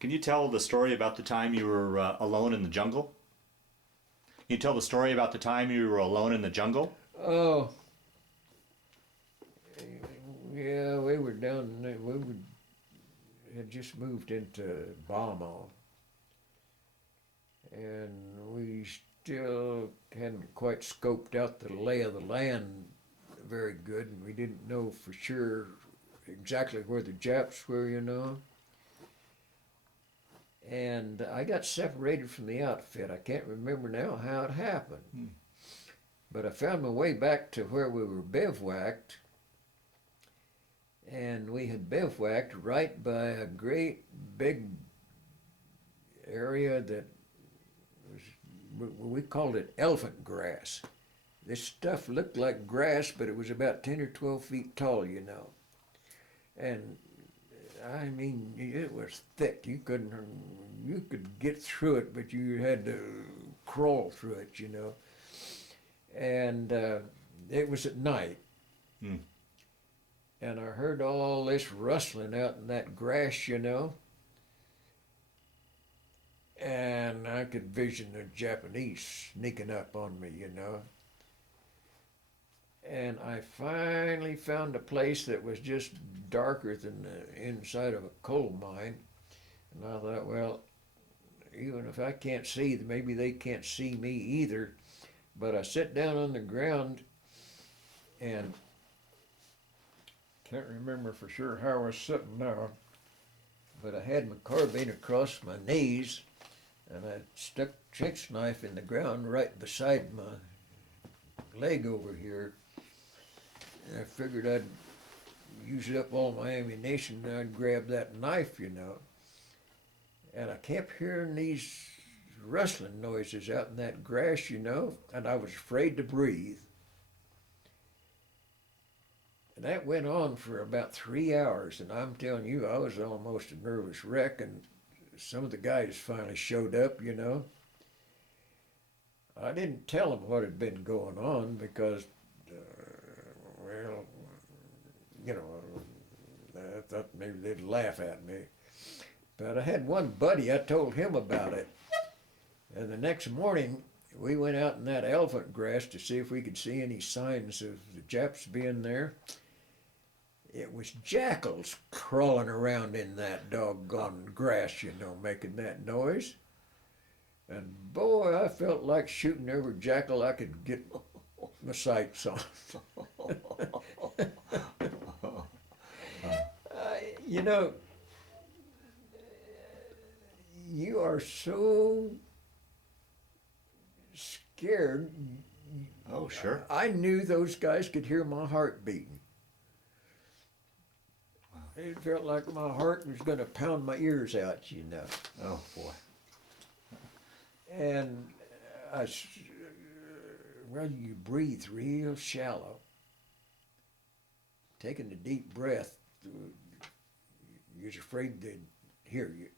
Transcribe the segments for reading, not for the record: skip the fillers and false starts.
Can you tell the story about the time you were alone in the jungle? Can you tell the story about the time you were alone in the jungle? Oh, yeah, we were down there. Had just moved into Burma, and we still hadn't quite scoped out the lay of the land very good, and we didn't know for sure exactly where the Japs were, you know. And I got separated from the outfit. I can't remember now how it happened. But I found my way back to where we were bivouacked, and we had bivouacked right by a great big area that was, we called it elephant grass. This stuff looked like grass, but it was about 10 or 12 feet tall, you know. And I mean, it was thick. You could get through it, but you had to crawl through it, you know. And it was at night. Hmm. And I heard all this rustling out in that grass, you know. And I could vision the Japanese sneaking up on me, you know. And I finally found a place that was just darker than the inside of a coal mine. And I thought, well, even if I can't see them, maybe they can't see me either. But I sat down on the ground and can't remember for sure how I was sitting now, but I had my carbine across my knees and I stuck a chintz knife in the ground right beside my leg over here. And I figured I'd use up all my ammunition and I'd grab that knife, you know. And I kept hearing these rustling noises out in that grass, you know, and I was afraid to breathe. And that went on for about 3 hours, and I'm telling you, I was almost a nervous wreck, and some of the guys finally showed up, you know. I didn't tell them what had been going on because, well, you know, I thought maybe they'd laugh at me. But I had one buddy, I told him about it. And the next morning, we went out in that elephant grass to see if we could see any signs of the Japs being there. It was jackals crawling around in that doggone grass, you know, making that noise. And boy, I felt like shooting every jackal I could get my sights on. You know, you are so scared. Oh, sure. I knew those guys could hear my heart beating. Wow. It felt like my heart was going to pound my ears out, you know. Oh, boy. And well, you breathe real shallow. Taking a deep breath, you're afraid they'd hear you.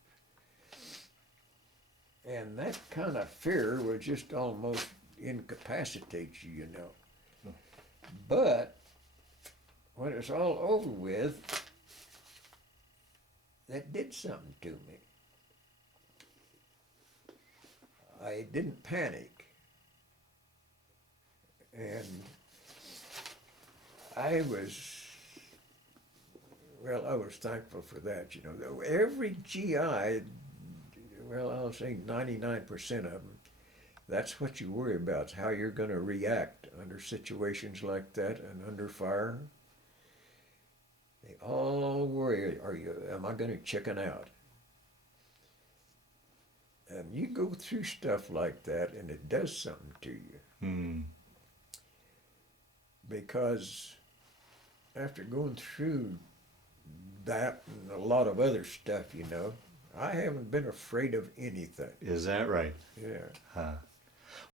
And that kind of fear would just almost incapacitate you, you know. But when it's all over with, that did something to me. I didn't panic. And I was thankful for that, you know. Every GI, well, I'll say 99% of them, that's what you worry about, is how you're going to react under situations like that and under fire. They all worry, am I going to chicken out? And you go through stuff like that and it does something to you. Hmm. Because after going through that and a lot of other stuff, you know, I haven't been afraid of anything. Is that right? Yeah. Huh.